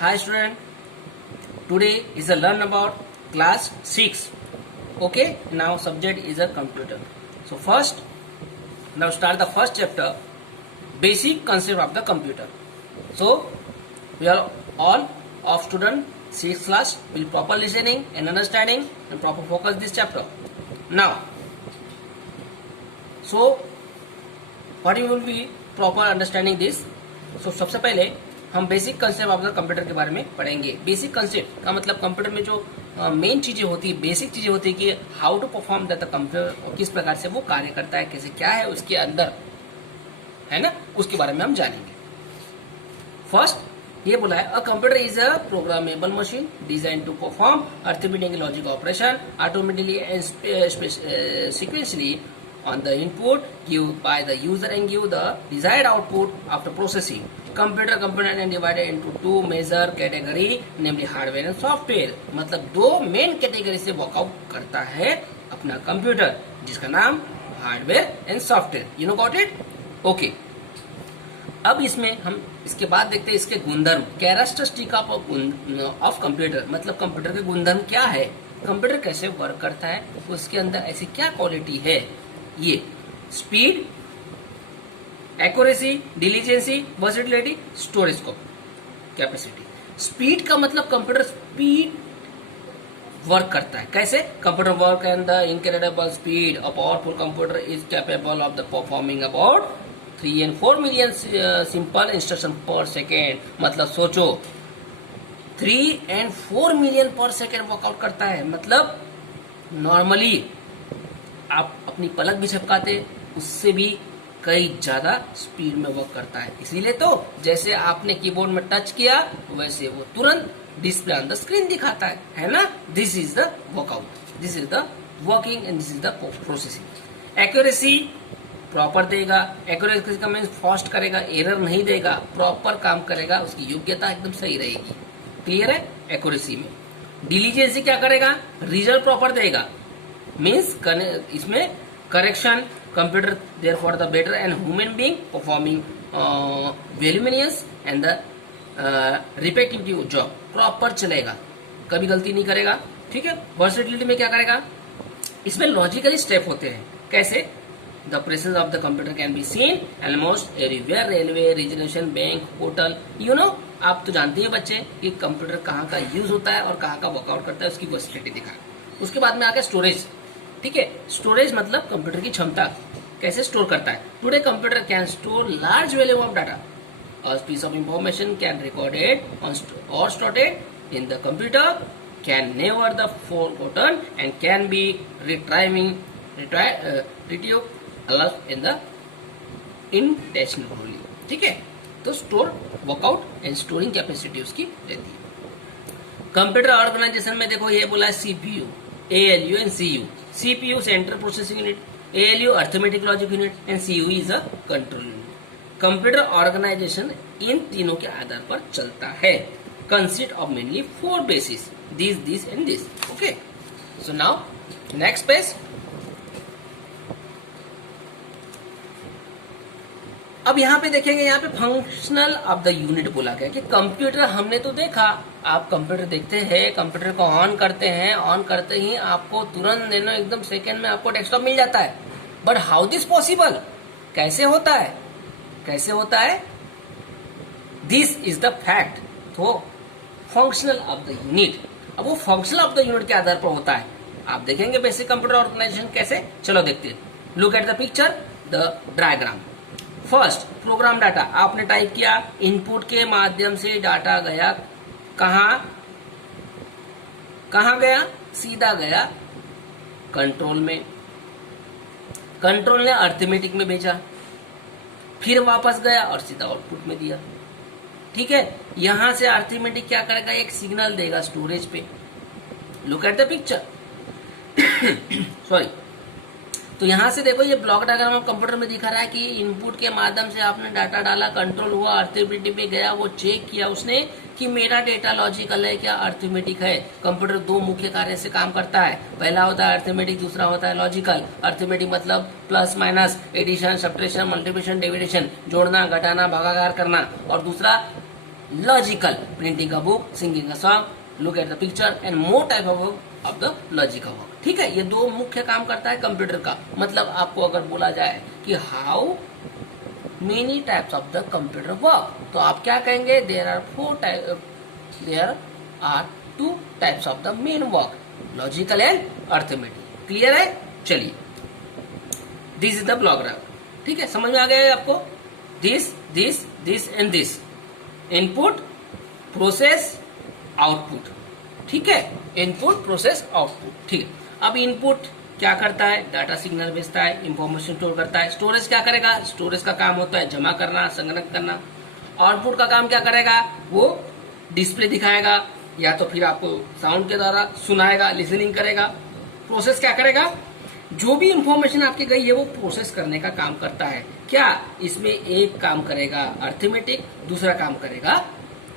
Hi student, today is a learn about class 6. Okay, now subject is a computer. So first, now start the first chapter, basic concept of the computer. So we are all of student 6th class will proper listening and understanding and proper focus this chapter. Now, so what you will be proper understanding this. So सबसे पहले हम basic concept of the computer के बारे में पढ़ेंगे. Basic concept का मतलब computer में जो मेन चीजें होती है, बेसिक चीजें होती है कि how to perform the computer और किस प्रकार से वो कार्य करता है, कैसे क्या है उसके अंदर, है ना, उसके बारे में हम जानेंगे. फर्स्ट ये बोला है, a computer is a programmable machine design to perform arithmetic logic operation automatically and sequentially on the input given by the user and give the desired output after processing. Computer component and divided into two major category, namely hardware and software. मतलब दो main category से workout करता है अपना computer, जिसका नाम hardware and software. You know got it? Okay. अब इसमें हम इसके बाद देखते हैं इसके गुणधर्म, कैरेक्टरिस्टिक ऑफ कंप्यूटर. मतलब कंप्यूटर के गुणधर्म क्या है, कंप्यूटर कैसे वर्क करता है, उसके अंदर ऐसी क्या क्वालिटी है. ये speed, accuracy, diligency, versatility, storage capacity. Speed का मतलब कंप्यूटर स्पीड वर्क करता है. कैसे? Computer work and the incredible speed. A powerful computer is capable of the performing about 3 and 4 million simple instruction per second. मतलब सोचो 3 and 4 million per second workout करता है. मतलब नॉर्मली आप अपनी पलक भी झपकाते उससे भी कई ज्यादा स्पीड में वर्क करता है. इसीलिए तो जैसे आपने कीबोर्ड में टच किया वैसे वो तुरंत डिस्प्ले ऑन द स्क्रीन दिखाता है ना. This is the workout, this is the working and this is the processing. Accuracy proper देगा. एक्यूरेसी का मीन्स फास्ट करेगा, एरर नहीं देगा, प्रॉपर काम करेगा, उसकी योग्यता एकदम सही रहेगी. क्लियर है? एक्यूरेसी में. डिलीजेंसी क्या करेगा? रिजल्ट प्रॉपर देगा. मीन्स इसमें correction computer there for the better and human being performing voluminous and the repetitive job. Proper चलेगा, कभी गलती नहीं करेगा. ठीक है. वर्सेटिलिटी में क्या करेगा? इसमें लॉजिकली स्टेप होते हैं. कैसे? The presence of the computer can be seen almost everywhere, railway, reservation, bank, hotel. You know, आप तो जानते हैं बच्चे कि कंप्यूटर कहाँ का यूज होता है और कहाँ का वर्कआउट करता है, उसकी वर्सेटिलिटी दिखा. उसके बाद में आ गया स्टोरेज. ठीक है. स्टोरेज मतलब कंप्यूटर की क्षमता, कैसे स्टोर करता है. Today computer can store large value of data. A piece of information can recorded or stored in the computer can never the forgotten and can be retrieved in the intentionally. ठीक है. तो store, workout and storing capacity उसकी रहती है. Computer organisation में देखो ये बोला है CPU, ALU and CU. CPU central processing unit, ALU arithmetic logic unit and CU is a control unit. Computer organization इन तीनों के आधार पर चलता है. Consist of mainly 4 basis, this and this. Okay. So now next page. अब यहाँ पे देखेंगे, यहाँ पे फंक्शनल ऑफ द यूनिट बोला गया कि कंप्यूटर हमने तो देखा, आप कंप्यूटर देखते हैं, कंप्यूटर को ऑन करते हैं, ऑन करते ही आपको तुरंत एकदम सेकंड में आपको डेस्कटॉप मिल जाता है. बट हाउ दिस पॉसिबल, कैसे होता है, कैसे होता है? This is the fact. तो फंक्शनल ऑफ द यूनिट. अब वो फंक्शनल ऑफ द यूनिट के आधार पर होता है. आप देखेंगे बेसिक कंप्यूटर ऑर्गेनाइजेशन कैसे. चलो देखते हैं. Look at the picture, the diagram. First, program data. आपने टाइप किया, इनपुट के माध्यम से डाटा गया कहां गया? सीधा गया कंट्रोल में. कंट्रोल ने अर्थमेटिक में भेजा, फिर वापस गया और सीधा आउटपुट में दिया. ठीक है. यहां से अर्थमेटिक क्या करेगा? एक सिग्नल देगा स्टोरेज पे. Look at the picture. Sorry. तो यहां से देखो, ये ब्लॉक डायग्राम कंप्यूटर में दिखा रहा है कि इनपुट के माध्यम से आपने डाटा डाला, कंट्रोल हुआ, अर्थमेटिक पे गया, वो चेक किया उसने कि मेरा डेटा लॉजिकल है क्या अर्थमेटिक है. कंप्यूटर 2 मुख्य कार्य से काम करता है. पहला होता है अर्थमेटिक, दूसरा होता है लॉजिकल. अर्थमेटिक मतलब plus minus, addition, subtraction, multiplication, division, जोड़ना, घटाना, भागाकार करना. और दूसरा logical, printing a book, singing a song, look at the picture and more type of the logical work. ठीक है, ये दो मुख्य काम करता है कंप्यूटर का। मतलब आपको अगर बोला जाए कि how many types of the computer work, तो आप क्या कहेंगे, there are two types of the main work, logical and arithmetic. Clear है? चलिए, this is the block diagram. ठीक है, समझ में आ गया है आपको? This and this, input, process, output. ठीक है, इनपुट, प्रोसेस, आउटपुट। ठीक है, अब इनपुट क्या करता है, डाटा सिग्नल भेजता है, इंफॉर्मेशन स्टोर करता है। स्टोरेज क्या करेगा, स्टोरेज का काम होता है जमा करना, संग्रह करना। आउटपुट का काम क्या करेगा, वो डिस्प्ले दिखाएगा या तो फिर आपको साउंड के द्वारा सुनाएगा, लिसनिंग करेगा। प्रोसेस क्या करेगा, जो भी इंफॉर्मेशन आपकी गई है वो प्रोसेस करने का काम करता है। क्या इसमें एक काम करेगा अर्थमेटिक, दूसरा काम करेगा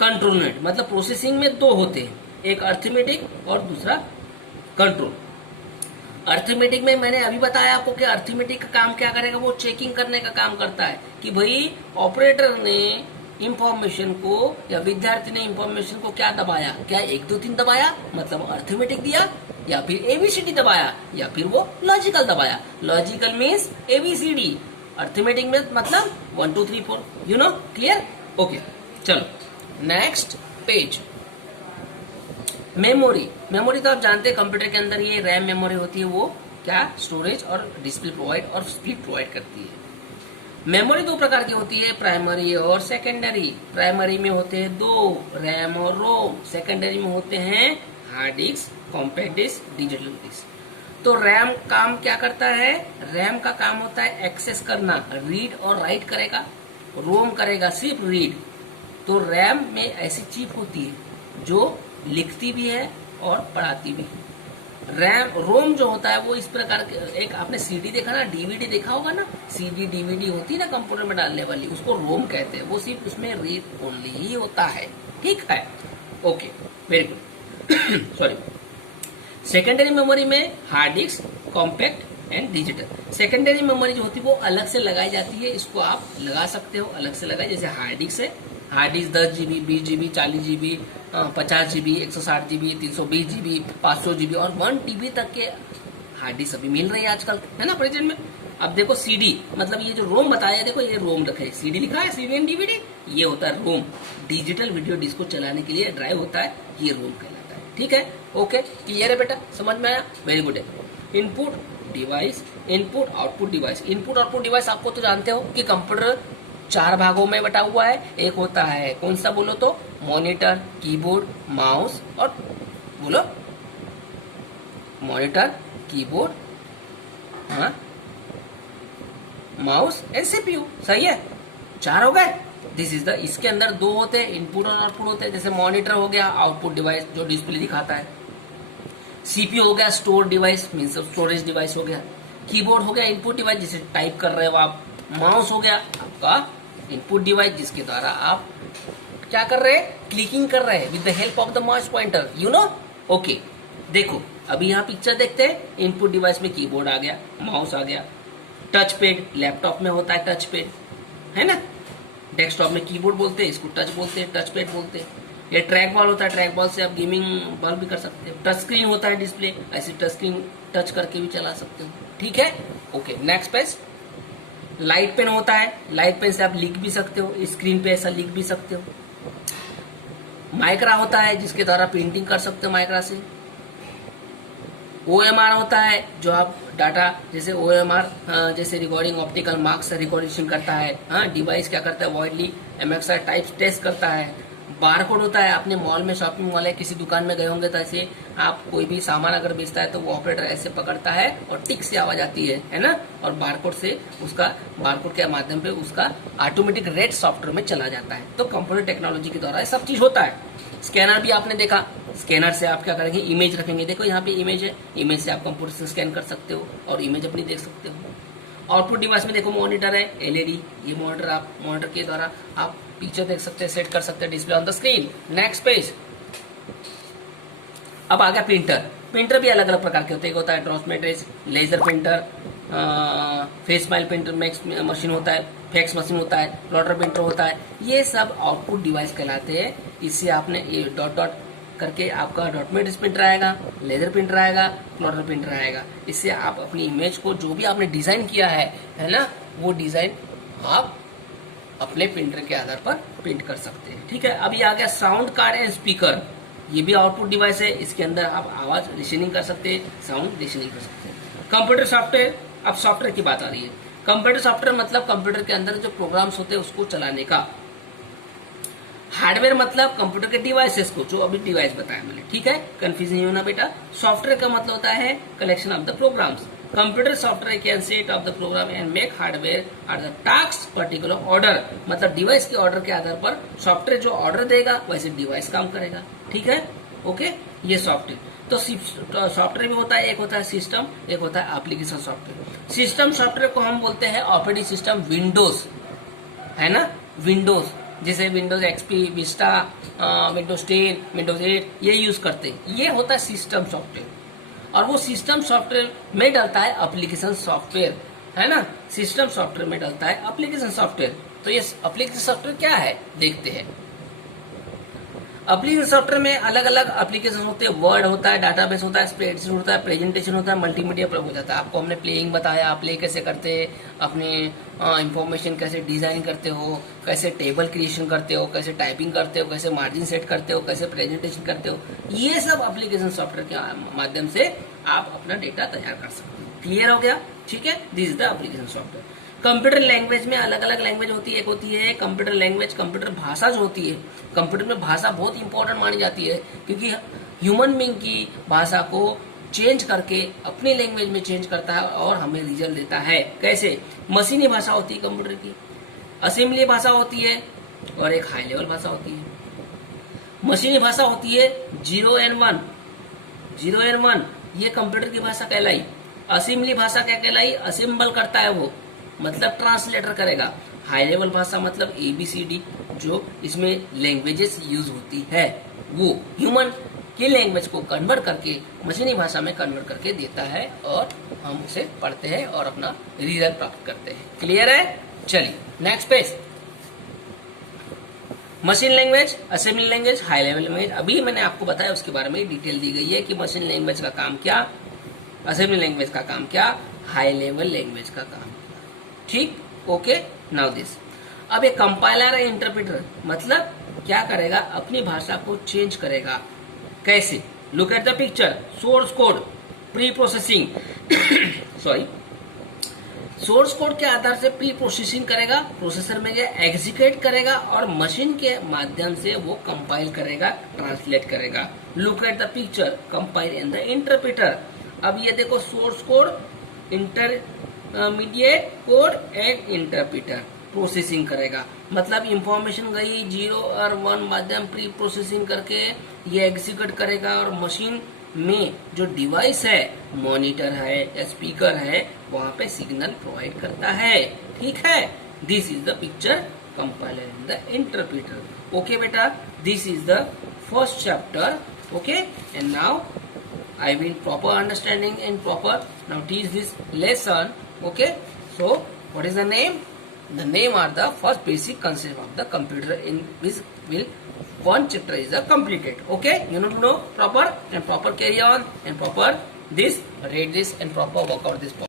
कंट्रोल यूनिट। मतलब प्रोसेसिंग में दो होते हैं, एक अर्थमेटिक और दूसरा कंट्रोल। अर्थमेटिक में मैंने अभी बताया आपको कि अर्थमेटिक का काम क्या करेगा, वो चेकिंग करने का काम करता है कि भाई ऑपरेटर ने इंफॉर्मेशन को या विद्यार्थी ने इंफॉर्मेशन को क्या दबाया, क्या 1 2 3 दबाया मतलब अर्थमेटिक दिया, या फिर एबीसीडी दबाया, या फिर वो लॉजिकल दबाया। लॉजिकल मीन्स एबीसीडी, अर्थमेटिक में मतलब 1 2 3 4। You know, clear? ओके, चलो नेक्स्ट पेज। मेमोरी। मेमोरी तो आप जानते हैं कंप्यूटर के अंदर ये रैम मेमोरी होती है, वो क्या स्टोरेज और डिस्प्ले प्रोवाइड और स्पीड प्रोवाइड करती है। मेमोरी दो प्रकार की होती है, प्राइमरी और सेकेंडरी। प्राइमरी में होते हैं दो, रैम और रोम। सेकेंडरी में होते हैं hard disk, compact disk, digital disk. तो रैम काम क्या करता है, रैम का काम होता है एक्सेस करना, रीड और राइट करेगा। रोम करेगा सिर्फ रीड। तो रैम में ऐसी चिप होती है जो लिखती भी है और पढ़ाती भी है। रोम जो होता है वो इस प्रकार के, एक आपने सीडी देखा ना, डीवीडी देखा होगा ना, सीडी डीवीडी होती है ना कंप्यूटर में डालने वाली, उसको रोम कहते हैं। वो सिर्फ उसमें रीड ओनली ही होता है। ठीक है, okay, very good. Sorry. Secondary memory में hard disk, compact and digital. Secondary memory जो होती है वो अलग से लगाई जाती है, इसको आप लगा सकते हो, अलग से लगाई। जैसे हार्ड डिस्क है, hard disk 10 GB, 20 GB, 40 GB, 50 GB, 160 GB, 320 GB, 500 GB और 1 TB तक के हार्ड डिस्क अभी मिल रही है आजकल, है ना प्रेजेंट में। अब देखो सीडी, मतलब ये जो रोम बताया, देखो ये रोम रखा है, सीडी लिखा है, सीडी एंड डीवीडी, ये होता है रोम। डिजिटल वीडियो डिस्क को चलाने के लिए ड्राइव होता है, ये रोम कहलाता है। ठीक है, ओके, क्लियर है बेटा, समझ में आया? वेरी गुड है। Input device, input output device. Input output device आपको तो जानते हो कि कंप्यूटर 4 भागों में बटा हुआ है। एक होता है कौन सा बोलो तो, मॉनिटर, कीबोर्ड, माउस और बोलो मॉनिटर, कीबोर्ड, हाँ, माउस एंड सीपीयू। सही है, 4 हो गए। दिस इज द, इसके अंदर 2 होते हैं, इनपुट और आउटपुट होते हैं। जैसे मॉनिटर हो गया आउटपुट डिवाइस जो डिस्प्ले दिखाता है, सीपीयू हो गया store device means storage device हो गया, कीबोर्ड हो गया इनपुट डिवाइस जिसे टाइप कर रहे हो आप, माउस हो गया आपका इनपुट डिवाइस जिसके द्वारा आप क्या कर रहे हैं, क्लिकिंग कर रहे हैं with the help of the mouse pointer. You know, okay. देखो अभी यहाँ पिक्चर देखते हैं, इनपुट डिवाइस में कीबोर्ड आ गया, माउस आ गया, टच पैड, लैपटॉप में होता है टच पैड, है ना, डेस्कटॉप में कीबोर्ड बोलते हैं, इसको टच बोलते हैं, टच पैड बोलते हैं। ये ट्रैक बॉल होता है, ट्रैक बॉल से आप गेमिंग बॉल भी कर सकते हो। टच स्क्रीन होता है डिस्प्ले, ऐसे टच स्क्रीन टच करके भी चला सकते हो। ठीक है, okay. Next page, light pen होता है, लाइट पेन से आप लिख भी सकते हो, स्क्रीन पे ऐसा लिख भी सकते हो। माइक्रा होता है जिसके द्वारा प्रिंटिंग कर सकते हो माइक्रा से। OMR होता है जो आप डाटा, जैसे OMR जैसे रिकॉर्डिंग ऑप्टिकल मार्क्स से रिकॉर्डिंग करता है। हाँ, डिवाइस क्या करता है, वाइडली MXR टाइप टेस्ट करता है। बारकोड होता है, आपने मॉल में, शॉपिंग मॉल है, किसी दुकान में गए होंगे तो ऐसे आप कोई भी सामान अगर बेचता है तो वो ऑपरेटर ऐसे पकड़ता है और टिक से आवाज आती है ना, और बारकोड से उसका, बारकोड के माध्यम पे उसका ऑटोमेटिक रेट सॉफ्टवेयर में चला जाता है। तो कंप्यूटर टेक्नोलॉजी के द्वारा सब चीज होता है। स्कैनर भी आपने देखा, स्कैनर से आप क्या करेंगे, इमेज रखेंगे। देखो यहाँ पे इमेज है, इमेज से आप कंप्यूटर से स्कैन कर सकते हो और इमेज अपनी देख सकते हो। आउटपुट डिवाइस में देखो मॉनिटर है, LED, ये मॉनिटर, आप मॉनिटर के द्वारा आप पिक्चर देख सकते हैं, सेट कर सकते हैं display on the screen. Next page, अब आ गया प्रिंटर। प्रिंटर भी अलग अलग प्रकार के होते हैं, एक होता है ड्रॉस matrix, laser printer, facsimile printer fax machine होता है, फैक्स मशीन होता है, प्लॉटर प्रिंटर होता है। ये सब आउटपुट डिवाइस कहलाते हैं। इससे आपने ये डॉट डॉट करके आपका डॉट मैट्रिक्स प्रिंटर आएगा, लेजर प्रिंटर आएगा, प्लॉटर प्रिंटर आएगा। इससे आप अपनी इमेज को जो भी आपने डिजाइन किया है ना, वो डिजाइन आप अपने प्रिंटर के आधार पर प्रिंट कर सकते हैं। ठीक है, अभी आ गया साउंड कार्ड एंड स्पीकर। ये भी आउटपुट डिवाइस है, इसके अंदर आप आवाज लिसनिंग कर सकते हैं, साउंड लिसनिंग कर सकते हैं। कंप्यूटर सॉफ्टवेयर, अब सॉफ्टवेयर की बात आ रही है। कंप्यूटर सॉफ्टवेयर मतलब कंप्यूटर के अंदर जो प्रोग्राम्स होते हैं उसको चलाने का। हार्डवेयर मतलब कंप्यूटर के डिवाइसेस को, जो अभी डिवाइस बताया मैंने। ठीक है, कंफ्यूज नहीं होना बेटा। सॉफ्टवेयर का मतलब होता है collection of the programs. Computer software can set of the program and make hardware are the task particular order. मतलब डिवाइस के ऑर्डर के आधार पर सॉफ्टवेयर जो ऑर्डर देगा वैसे डिवाइस काम करेगा। ठीक है, ओके, ये सॉफ्टवेयर। तो सॉफ्टवेयर भी होता है, एक होता है सिस्टम, एक होता है एप्लीकेशन सॉफ्टवेयर। सिस्टम सॉफ्टवेयर को हम बोलते हैं ऑपरेटिंग सिस्टम विंडोज, है ना, विंडोज, जैसे Windows XP, Vista, Windows 10, Windows 8 ये यूज करते हैं। ये होता है सिस्टम सॉफ्टवेयर। और वो सिस्टम सॉफ्टवेयर में डलता है एप्लीकेशन सॉफ्टवेयर, है ना। सिस्टम सॉफ्टवेयर में डलता है एप्लीकेशन सॉफ्टवेयर। तो ये एप्लीकेशन सॉफ्टवेयर क्या है देखते हैं। एप्लीकेशन सॉफ्टवेयर में अलग अलग एप्लीकेशन होते हैं। वर्ड होता है, डाटाबेस होता है, स्प्रेडशीट होता है, प्रेजेंटेशन होता है, मल्टीमीडिया हो जाता है। आपको हमने प्लेइंग बताया, प्ले कैसे करते हैं, अपने इंफॉर्मेशन कैसे डिजाइन करते हो, कैसे टेबल क्रिएशन करते हो, कैसे टाइपिंग करते हो, कैसे मार्जिन सेट करते हो, कैसे प्रेजेंटेशन करते हो। ये सब एप्लीकेशन सॉफ्टवेयर के माध्यम से आप अपना डेटा तैयार कर सकते हो। क्लियर हो गया? ठीक है, this is the application software. Computer language में अलग अलग लैंग्वेज होती है। एक होती है कंप्यूटर लैंग्वेज, कंप्यूटर भाषा जो होती है। कंप्यूटर में भाषा बहुत इंपॉर्टेंट मानी जाती है, क्योंकि ह्यूमन बीइंग की भाषा को चेंज करके अपनी लैंग्वेज में चेंज करता है और हमें रिजल्ट देता है। कैसे? मशीनी भाषा होती है कंप्यूटर की, असेंबली भाषा होती है, और एक हाई लेवल भाषा होती है। मशीनी भाषा होती है 0 and 1, 0 and 1 ये कंप्यूटर की भाषा कहलाई। असेंबली भाषा क्या कहलाई? असेंबल करता है वो, मतलब ट्रांसलेटर करेगा। हाई लेवल भाषा मतलब ABCD, जो इसमें लैंग्वेजेस यूज होती है, वो ह्यूमन की लैंग्वेज को कन्वर्ट करके मशीनी भाषा में कन्वर्ट करके देता है, और हम उसे पढ़ते हैं और अपना रिजल्ट प्राप्त करते हैं। क्लियर है? चलिए next page. Machine language, assembly language, high level language. अभी मैंने आपको बताया, उसके बारे में डिटेल दी गई है कि मशीन लैंग्वेज का काम क्या, असेंबली लैंग्वेज का काम क्या, हाई लेवल लैंग्वेज का काम। ठीक, ओके, नाउ दिस। अब एक कंपाइलर है, इंटरप्रेटर, मतलब क्या करेगा? अपनी भाषा को चेंज करेगा। कैसे? Look at the picture. Source code, pre processing sorry, source code के आधार से प्री प्रोसेसिंग करेगा, प्रोसेसर में गया एग्जीक्यूट करेगा, और मशीन के माध्यम से वो कंपाइल करेगा, ट्रांसलेट करेगा। Look at the picture, compile and the interpreter. अब ये देखो, source code, intermediate code and interpreter processing करेगा। मतलब इंफॉर्मेशन गई 0 और 1 माध्यम प्री प्रोसेसिंग करके ये एग्जीक्यूट करेगा, और मशीन में जो डिवाइस है, मॉनिटर है या स्पीकर है, वहां पे सिग्नल प्रोवाइड करता है। ठीक है, this is the picture, compiler and the interpreter. Okay बेटा, this is the first chapter. Okay, and now I will proper understanding and proper now teach this lesson. Okay, so what is the name? The name are the first basic concept of the computer, in which will one chapter is completed. Okay, you need to know proper and proper carry on and proper this, read this and proper work out this point.